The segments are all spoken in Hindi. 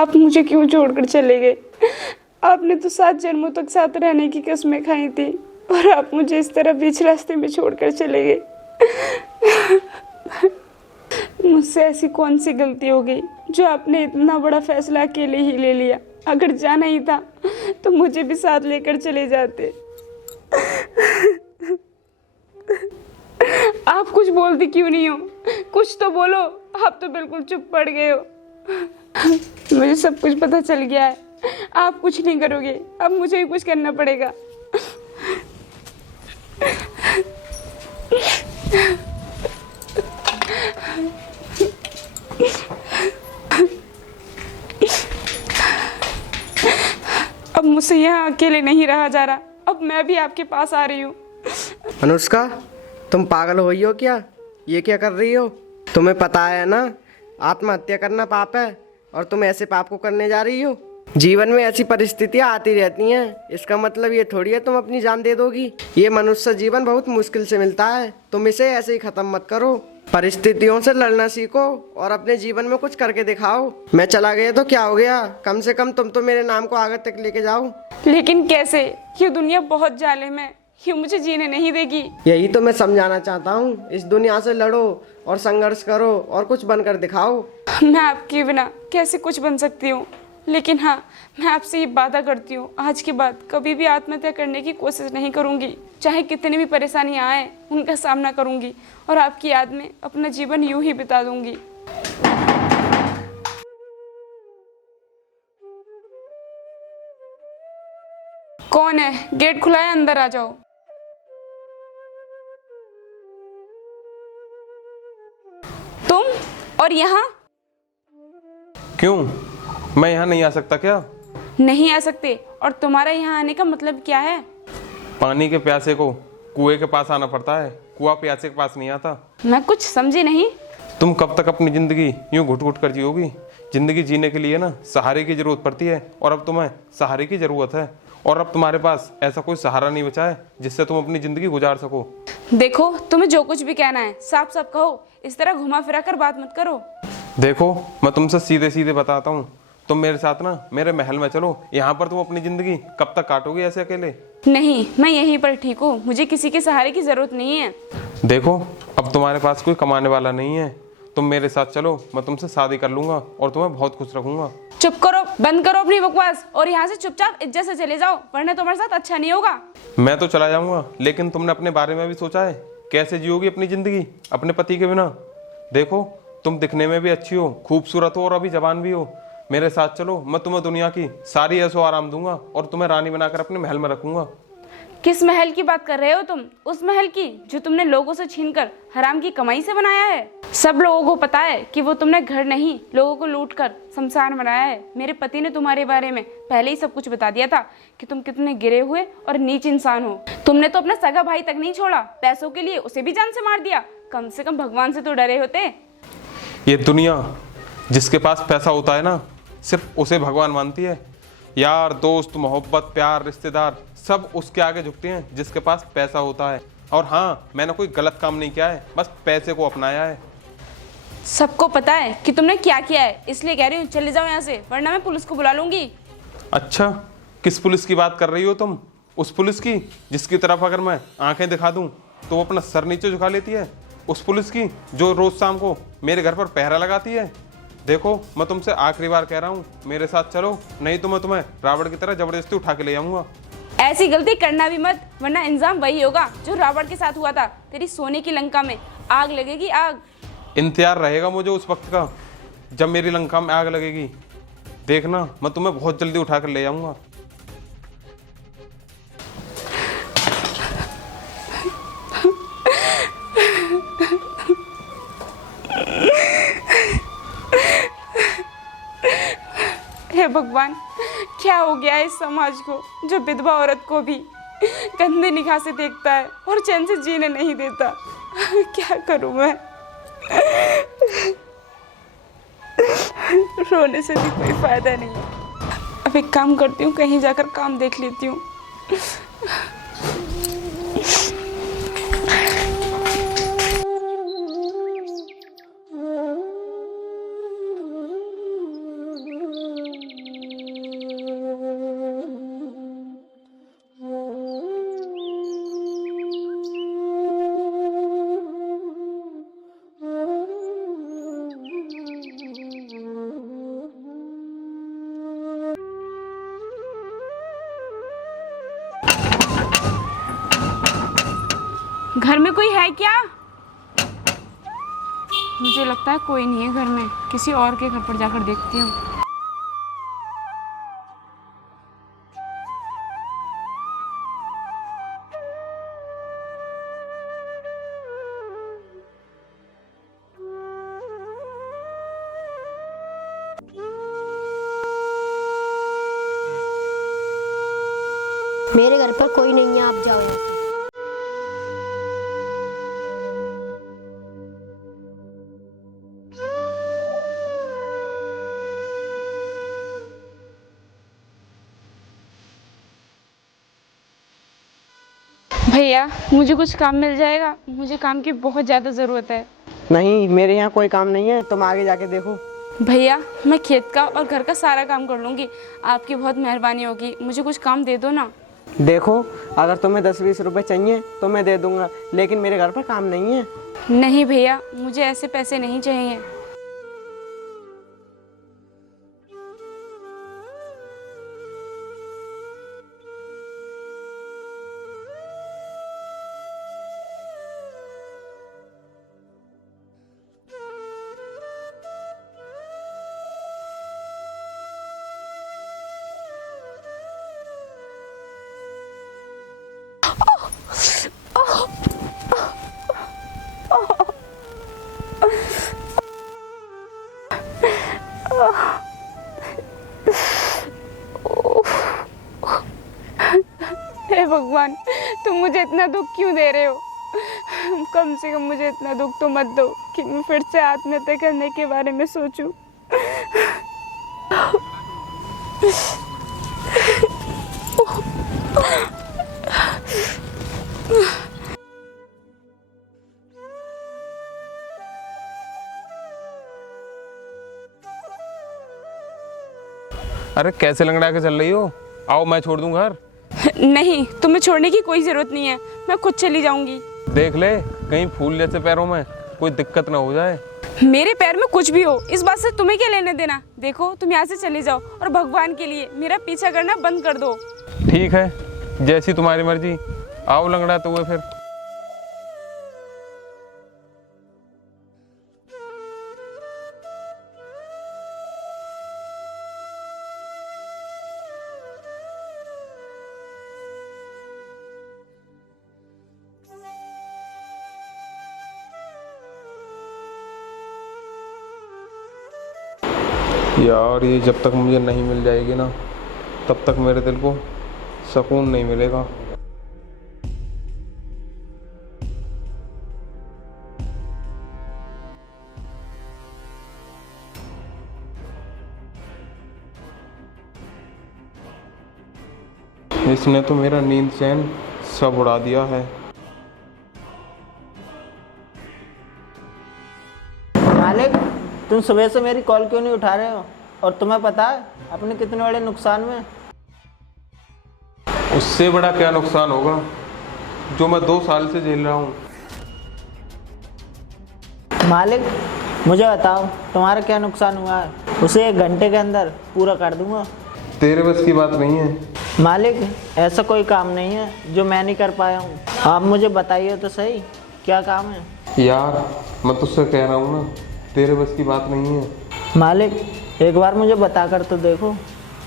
आप मुझे क्यों छोड़कर चले गए? आपने तो 7 जन्मों तक साथ रहने की कस्में खाई थी और आप मुझे इस तरह बीच रास्ते में छोड़कर चले गए। मुझसे ऐसी कौन सी गलती हो गई जो आपने इतना बड़ा फैसला अकेले ही ले लिया? अगर जाना ही था तो मुझे भी साथ लेकर चले जाते। आप कुछ बोलती क्यों नहीं हो? कुछ तो बोलो। आप तो बिल्कुल चुप पड़ गए हो। मुझे सब कुछ पता चल गया है। आप कुछ नहीं करोगे, अब मुझे ही कुछ करना पड़ेगा। अब मुझसे यहाँ अकेले नहीं रहा जा रहा। अब मैं भी आपके पास आ रही हूँ। अनुष्का, तुम पागल हो गई हो क्या? ये क्या कर रही हो? तुम्हें पता है ना, आत्महत्या करना पाप है और तुम ऐसे पाप को करने जा रही हो। जीवन में ऐसी परिस्थितियां आती रहती हैं, इसका मतलब ये थोड़ी है तुम अपनी जान दे दोगी। ये मनुष्य जीवन बहुत मुश्किल से मिलता है, तुम इसे ऐसे ही खत्म मत करो। परिस्थितियों से लड़ना सीखो और अपने जीवन में कुछ करके दिखाओ। मैं चला गया तो क्या हो गया, कम से कम तुम तो मेरे नाम को आगे तक लेके जाओ। लेकिन कैसे? ये दुनिया बहुत जालिम है, ये मुझे जीने नहीं देगी। यही तो मैं समझाना चाहता हूँ। इस दुनिया से लड़ो और संघर्ष करो और कुछ बनकर दिखाओ। मैं आपके बिना कैसे कुछ बन सकती हूँ? लेकिन हाँ, मैं आपसे ये वादा करती हूँ, आज के बाद कभी भी आत्महत्या करने की कोशिश नहीं करूँगी। चाहे कितनी भी परेशानियाँ आए, उनका सामना करूँगी और आपकी याद में अपना जीवन यूं ही बिता दूंगी। कौन है? गेट खुला है, अंदर आ जाओ। तुम और यहाँ? क्यों, मैं यहाँ नहीं आ सकता क्या? नहीं आ सकते? और तुम्हारा यहाँ आने का मतलब क्या है? पानी के प्यासे को कुएं के पास आना पड़ता है, कुआं प्यासे के पास नहीं आता। मैं कुछ समझी नहीं। तुम कब तक अपनी जिंदगी यूं घुट घुट कर जियोगी? जिंदगी जीने के लिए ना सहारे की जरूरत पड़ती है और अब तुम्हें सहारे की जरूरत है। और अब तुम्हारे पास ऐसा कोई सहारा नहीं बचा है जिससे तुम अपनी जिंदगी गुजार सको। देखो, तुम्हें जो कुछ भी कहना है साफ साफ कहो, इस तरह घुमा फिरा कर बात मत करो। देखो, मैं तुमसे सीधे सीधे बताता हूँ, तुम मेरे साथ ना मेरे महल में चलो। यहाँ पर तुम अपनी जिंदगी कब तक काटोगे ऐसे अकेले? नहीं, मैं यहीं पर ठीक हूँ, मुझे किसी के सहारे की जरूरत नहीं है। देखो, अब तुम्हारे पास कोई कमाने वाला नहीं है, तुम मेरे साथ चलो, मैं तुमसे शादी कर लूंगा और तुम्हें बहुत खुश रखूंगा। चुप करो, बंद करो अपनी बकवास और यहाँ से चुपचाप इज्जत से चले जाओ, वरना तुम्हारे साथ अच्छा नहीं होगा। मैं तो चला जाऊंगा, लेकिन तुमने अपने बारे में भी सोचा है? कैसे जियोगी अपनी जिंदगी अपने पति के बिना? देखो, तुम दिखने में भी अच्छी हो, खूबसूरत हो और अभी जवान भी हो। मेरे साथ चलो, मैं तुम्हें दुनिया की सारी ऐशो आराम दूंगा और तुम्हें रानी बनाकर अपने महल में रखूंगा। किस महल की बात कर रहे हो तुम? उस महल की जो तुमने लोगों से छीनकर हराम की कमाई से बनाया है। सब लोगों को पता है कि वो तुमने घर नहीं, लोगों को लूटकर शमशान बनाया है। मेरे पति ने तुम्हारे बारे में पहले ही सब कुछ बता दिया था कि तुम कितने गिरे हुए और नीच इंसान हो। तुमने तो अपना सगा भाई तक नहीं छोड़ा, पैसों के लिए उसे भी जान से मार दिया। कम से कम भगवान से तो डरे होते। ये दुनिया जिसके पास पैसा होता है ना, सिर्फ उसे भगवान मानती है। यार, दोस्त, मोहब्बत, प्यार, रिश्तेदार सब उसके आगे झुकते हैं जिसके पास पैसा होता है। और हाँ, मैंने कोई गलत काम नहीं किया है, बस पैसे को अपनाया है। सबको पता है कि तुमने क्या किया है, इसलिए कह रही हूँ चले जाओ यहाँ से, वरना मैं पुलिस को बुला लूंगी। अच्छा, किस पुलिस की बात कर रही हो तुम? उस पुलिस की जिसकी तरफ अगर मैं आंखें दिखा दूं तो वो अपना सर नीचे झुका लेती है? उस पुलिस की जो रोज शाम को मेरे घर पर पहरा लगाती है? देखो, मैं तुमसे आखिरी बार कह रहा हूँ, मेरे साथ चलो, नहीं तो मैं तुम्हें रावण की तरह जबरदस्ती उठा के ले जाऊंगा। ऐसी गलती करना भी मत, वरना इंजाम वही होगा जो रावण के साथ हुआ था। तेरी सोने की लंका में आग लगेगी, आग। इंतजार रहेगा मुझे उस वक्त का जब मेरी लंका में आग लगेगी। देखना, मैं तुम्हें बहुत जल्दी उठा कर ले जाऊंगा। हे भगवान, क्या हो गया है इस समाज को जो विधवा औरत को भी गंदे निगाह से देखता है और चैन से जीने नहीं देता। क्या करूं मैं? रोने से भी कोई फायदा नहीं है। अब एक काम करती हूँ, कहीं जाकर काम देख लेती हूँ। घर में कोई है क्या? मुझे लगता है कोई नहीं है घर में, किसी और के घर पर जाकर देखती हूँ। मेरे घर पर कोई नहीं है, आप जाओ। भैया मुझे कुछ काम मिल जाएगा? मुझे काम की बहुत ज़्यादा ज़रूरत है। नहीं, मेरे यहाँ कोई काम नहीं है, तुम आगे जाके देखो। भैया मैं खेत का और घर का सारा काम कर लूँगी, आपकी बहुत मेहरबानी होगी, मुझे कुछ काम दे दो ना। देखो, अगर तुम्हें 10-20 रुपए चाहिए तो मैं दे दूंगा, लेकिन मेरे घर पर काम नहीं है। नहीं भैया, मुझे ऐसे पैसे नहीं चाहिए। हे भगवान, तुम मुझे इतना दुख क्यों दे रहे हो? कम से कम मुझे इतना दुख तो मत दो कि मैं फिर से आत्महत्या करने के बारे में सोचूं। अरे कैसे लंगड़ा के चल रही हो? आओ मैं छोड़ दूं घर। नहीं, तुम्हें छोड़ने की कोई जरूरत नहीं है, मैं खुद चली जाऊंगी। देख ले, कहीं फूल जैसे पैरों में कोई दिक्कत ना हो जाए। मेरे पैर में कुछ भी हो, इस बात से तुम्हें क्या लेने देना। देखो तुम यहाँ से चली जाओ और भगवान के लिए मेरा पीछा करना बंद कर दो। ठीक है, जैसी तुम्हारी मर्जी। आओ लंगड़ा तो हुए फिर। यार ये जब तक मुझे नहीं मिल जाएगी ना, तब तक मेरे दिल को सुकून नहीं मिलेगा। इसने तो मेरा नींद चैन सब उड़ा दिया है। मालिक, तुम सुबह से मेरी कॉल क्यों नहीं उठा रहे हो? और तुम्हें पता है अपने कितने बड़े नुकसान में? उससे बड़ा क्या नुकसान होगा जो मैं 2 साल से झेल रहा हूँ। मालिक, मुझे बताओ तुम्हारा क्या नुकसान हुआ है? उसे 1 घंटे के अंदर पूरा कर दूंगा। तेरे बस की बात नहीं है। मालिक, ऐसा कोई काम नहीं है जो मैं नहीं कर पाया हूँ। आप मुझे बताइए तो सही, क्या काम है? यार मैं तुझसे कह रहा हूँ ना, तेरे बस की बात नहीं है। मालिक, एक बार मुझे बता कर तो देखो,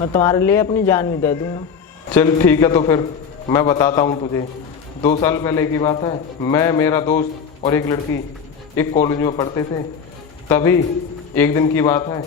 मैं तुम्हारे लिए अपनी जान भी दे दूंगा। चल ठीक है, तो फिर मैं बताता हूँ तुझे। 2 साल पहले की बात है, मैं, मेरा दोस्त और एक लड़की एक कॉलेज में पढ़ते थे। तभी एक दिन की बात है,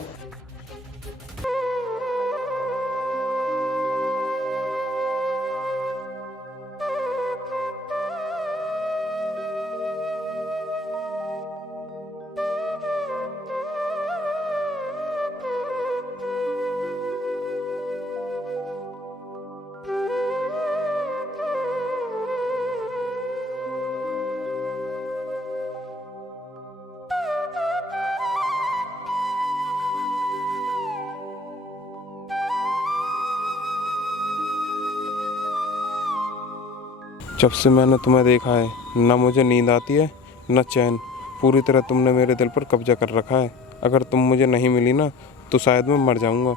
जब से मैंने तुम्हें देखा है, ना मुझे नींद आती है न चैन। पूरी तरह तुमने मेरे दिल पर कब्जा कर रखा है। अगर तुम मुझे नहीं मिली ना, तो शायद मैं मर जाऊंगा।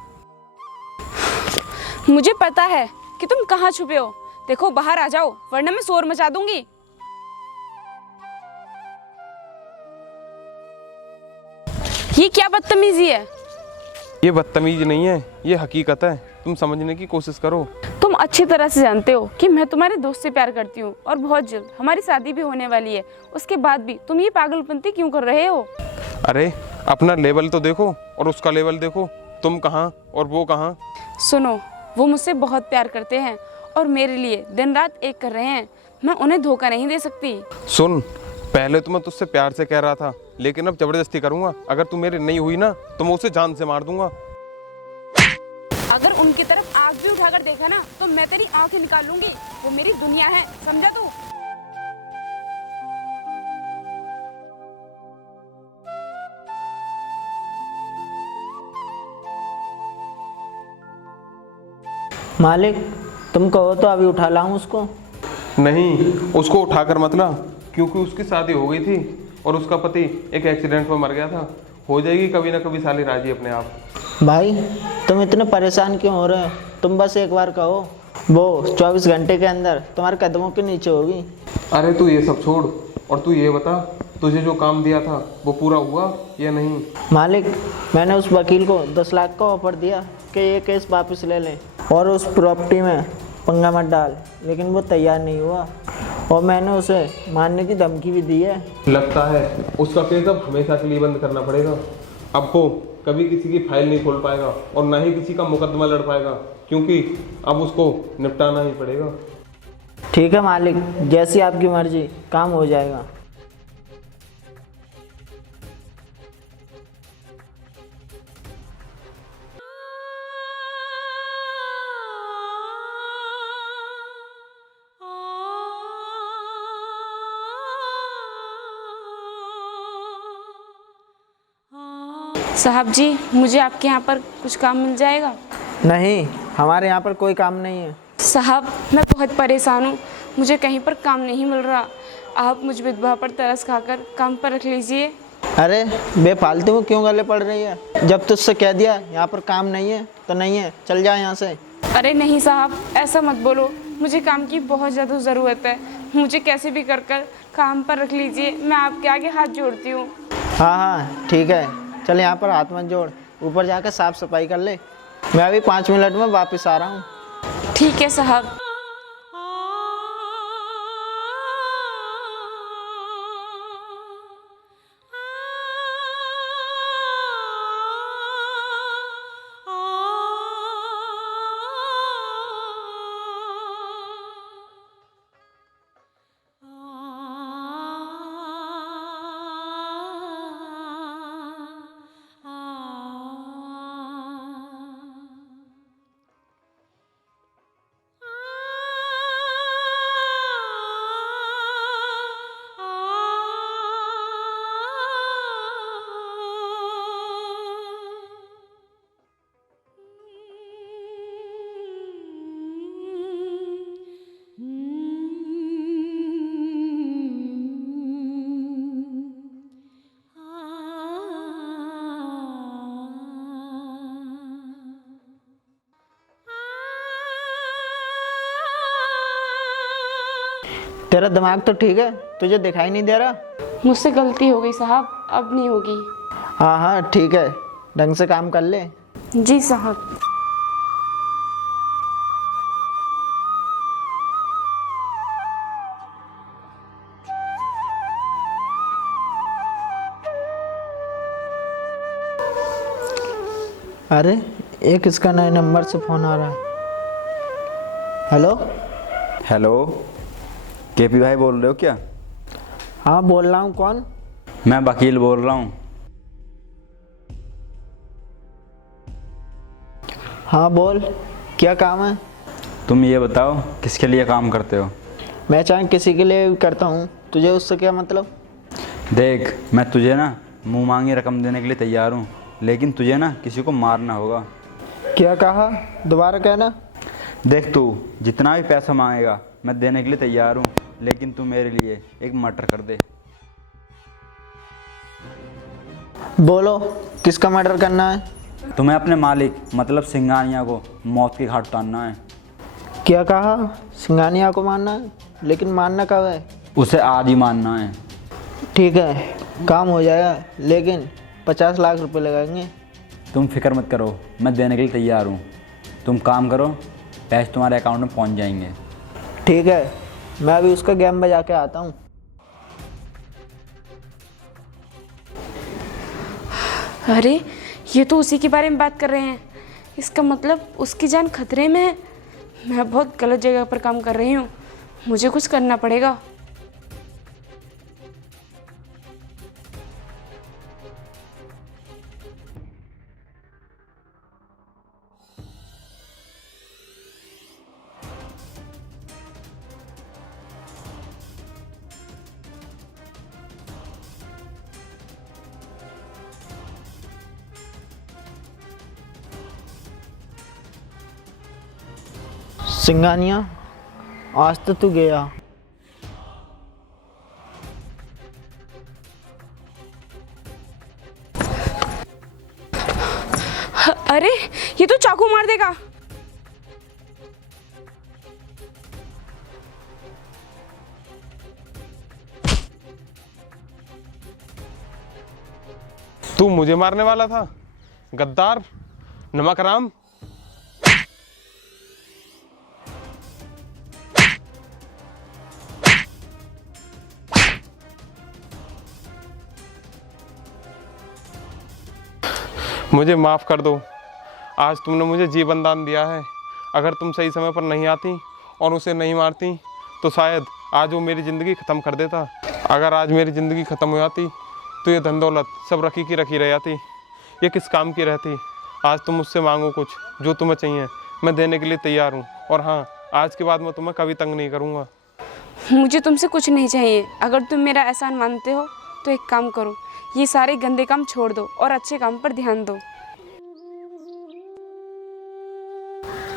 मुझे पता है कि तुम कहाँ छुपे हो। देखो बाहर आ जाओ, वरना मैं शोर मचा दूंगी। ये क्या बदतमीजी है? ये बदतमीज नहीं है, ये हकीकत है। तुम समझने की कोशिश करो। तुम अच्छी तरह से जानते हो कि मैं तुम्हारे दोस्त से प्यार करती हूँ और बहुत जल्द हमारी शादी भी होने वाली है। उसके बाद भी तुम ये पागलपंती क्यों कर रहे हो? अरे अपना लेवल तो देखो और उसका लेवल देखो। तुम कहाँ और वो कहाँ। सुनो, वो मुझसे बहुत प्यार करते हैं और मेरे लिए दिन रात एक कर रहे हैं। मैं उन्हें धोखा नहीं दे सकती। सुन, पहले तो मैं तुझसे प्यार से कह रहा था, लेकिन अब जबरदस्ती करूंगा। अगर तू मेरी नहीं हुई ना तो मैं उसे जान से मार दूंगा। अगर उनकी तरफ आँख भी उठाकर देखा ना तो मैं तेरी आँखें निकाल लूंगी। वो मेरी दुनिया है, समझा तू? मालिक, तुम कहो तो अभी उठा लाऊं उसको। नहीं, उसको उठाकर मत ला, क्योंकि उसकी शादी हो गई थी और उसका पति एक एक्सीडेंट में मर गया था। हो जाएगी कभी ना कभी साली राजी अपने आप। भाई, तुम इतने परेशान क्यों हो रहे हो? तुम बस एक बार कहो, वो 24 घंटे के अंदर तुम्हारे कदमों के नीचे होगी। अरे तू ये सब छोड़ और तू ये बता, तुझे जो काम दिया था वो पूरा हुआ या नहीं? मालिक, मैंने उस वकील को 10 लाख का ऑफर दिया कि ये केस वापस ले लें और उस प्रॉपर्टी में पंगा मत डाल, लेकिन वो तैयार नहीं हुआ और मैंने उसे मारने की धमकी भी दी है। लगता है उसका केस अब हमेशा के लिए बंद करना पड़ेगा। अब वो कभी किसी की फाइल नहीं खोल पाएगा और ना ही किसी का मुकदमा लड़ पाएगा, क्योंकि अब उसको निपटाना ही पड़ेगा। ठीक है मालिक, जैसी आपकी मर्जी, काम हो जाएगा। साहब जी, मुझे आपके यहाँ पर कुछ काम मिल जाएगा? नहीं, हमारे यहाँ पर कोई काम नहीं है। साहब, मैं बहुत परेशान हूँ, मुझे कहीं पर काम नहीं मिल रहा। आप मुझ विधवा पर तरस खाकर काम पर रख लीजिए। अरे बेफालतू में क्यों गले पड़ रही है? जब तुझसे कह दिया यहाँ पर काम नहीं है तो नहीं है, चल जा यहाँ से। अरे नहीं साहब, ऐसा मत बोलो, मुझे काम की बहुत ज़्यादा ज़रूरत है। मुझे कैसे भी कर काम पर रख लीजिए, मैं आपके आगे हाथ जोड़ती हूँ। हाँ हाँ ठीक है, चल यहाँ पर हाथ मत जोड़, ऊपर जाकर साफ सफाई कर ले। मैं अभी 5 मिनट में वापस आ रहा हूँ। ठीक है साहब। तेरा दिमाग तो ठीक है, तुझे दिखाई नहीं दे रहा? मुझसे गलती हो गई साहब, अब नहीं होगी। हाँ हाँ ठीक है, ढंग से काम कर ले। जी साहब। अरे एक इसका नए नंबर से फ़ोन आ रहा है। हेलो। हेलो, केपी भाई बोल रहे हो क्या? हाँ बोल रहा हूँ, कौन? मैं वकील बोल रहा हूँ। हाँ बोल, क्या काम है? तुम ये बताओ किसके लिए काम करते हो? मैं चाहे किसी के लिए भी करता हूँ, तुझे उससे क्या मतलब? देख, मैं तुझे ना मुँह मांगी रकम देने के लिए तैयार हूँ, लेकिन तुझे ना किसी को मारना होगा। क्या कहा? दोबारा कहना। देख, तू जितना भी पैसा मांगेगा मैं देने के लिए तैयार हूँ, लेकिन तू मेरे लिए एक मर्डर कर दे। बोलो, किसका मर्डर करना है? तुम्हें अपने मालिक मतलब सिंघानिया को मौत की घाट उतारना है। क्या कहा? सिंघानिया को मारना है? लेकिन मारना कब है? उसे आज ही मारना है। ठीक है, काम हो जाएगा, लेकिन 50 लाख रुपए लगाएंगे। तुम फिक्र मत करो, मैं देने के लिए तैयार हूँ। तुम काम करो, पैसे तुम्हारे अकाउंट में पहुँच जाएंगे। ठीक है, मैं अभी उसका गेम बजा के आता हूँ। अरे ये तो उसी के बारे में बात कर रहे हैं। इसका मतलब उसकी जान खतरे में है। मैं बहुत गलत जगह पर काम कर रही हूँ, मुझे कुछ करना पड़ेगा। सिंगानिया, आज तो तू गया। अरे ये तो चाकू मार देगा। तू मुझे मारने वाला था, गद्दार, नमकराम। मुझे माफ़ कर दो। आज तुमने मुझे जीवन दान दिया है। अगर तुम सही समय पर नहीं आती और उसे नहीं मारती तो शायद आज वो मेरी ज़िंदगी ख़त्म कर देता। अगर आज मेरी ज़िंदगी ख़त्म हो जाती तो ये धन दौलत सब रखी की रखी रह जाती। ये किस काम की रहती। आज तुम मुझसे मांगो कुछ, जो तुम्हें चाहिए मैं देने के लिए तैयार हूँ। और हाँ, आज के बाद मैं तुम्हें कभी तंग नहीं करूँगा। मुझे तुमसे कुछ नहीं चाहिए। अगर तुम मेरा एहसान मानते हो तो एक काम करो, ये सारे गंदे काम छोड़ दो और अच्छे काम पर ध्यान दो।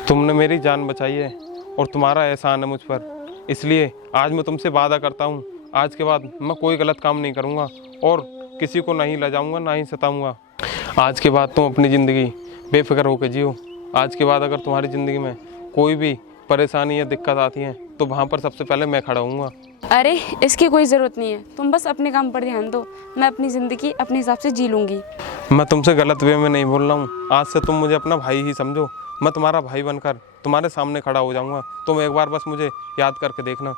तुमने मेरी जान बचाई है और तुम्हारा एहसान है मुझ पर, इसलिए आज मैं तुमसे वादा करता हूँ, आज के बाद मैं कोई गलत काम नहीं करूँगा और किसी को नहीं लजाऊंगा, ना ही सताऊंगा। आज के बाद तुम अपनी ज़िंदगी बेफिक्र होकर जियो। आज के बाद अगर तुम्हारी ज़िंदगी में कोई भी परेशानी या दिक्कत आती है तो वहाँ पर सबसे पहले मैं खड़ा हूँगा। अरे इसकी कोई ज़रूरत नहीं है, तुम बस अपने काम पर ध्यान दो। मैं अपनी ज़िंदगी अपने हिसाब से जी लूँगी। मैं तुमसे गलत वे में नहीं बोल रहा हूँ। आज से तुम मुझे अपना भाई ही समझो। मैं तुम्हारा भाई बनकर तुम्हारे सामने खड़ा हो जाऊँगा। तुम एक बार बस मुझे याद करके देखना।